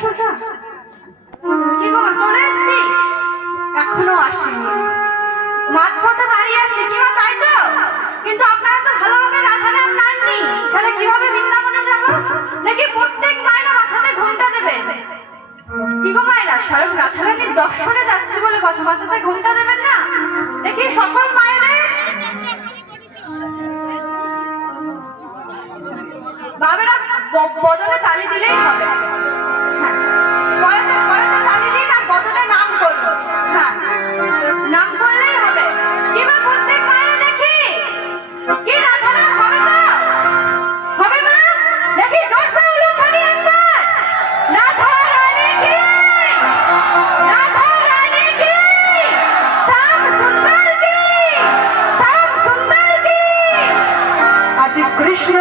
সোজা। কি গো মা, চলে এসছি? এখনো আসেনি, মাঝপথে দাঁড়িয়ে আছি কি মা, তাই তো? কিন্তু আপনারা তো ভালোভাবে রাধা নাম নাননি, তাহলে কিভাবে বৃন্দাবনে যাব? নাকি প্রত্যেক মায়েরা মাথাতে ঘোমটা দেবে? কি গো মায়েরা, স্বয়ং রাধারানীর দর্শনে যাচ্ছে বলে কথা, মাথাতে ঘোমটা দেবেন না? দেখি সকল মায়েদের বাবেরা বদলে তালি দিলেই হবে। হ্যাঁ, বড়তে তালি দিন আর বদলে নাম করবো। হ্যাঁ, নাম করলেই হবে। কিবা প্রত্যেক মায়েরা দেখি কি রাধা নাম হবে তো? হবে মা? দেখি দর্শা উলুধ্বনি একবার। রাধা রানী কি, রাধা রানী কি, শ্যাম সুন্দর কি, শ্যাম সুন্দর কি। আজ কৃষ্ণ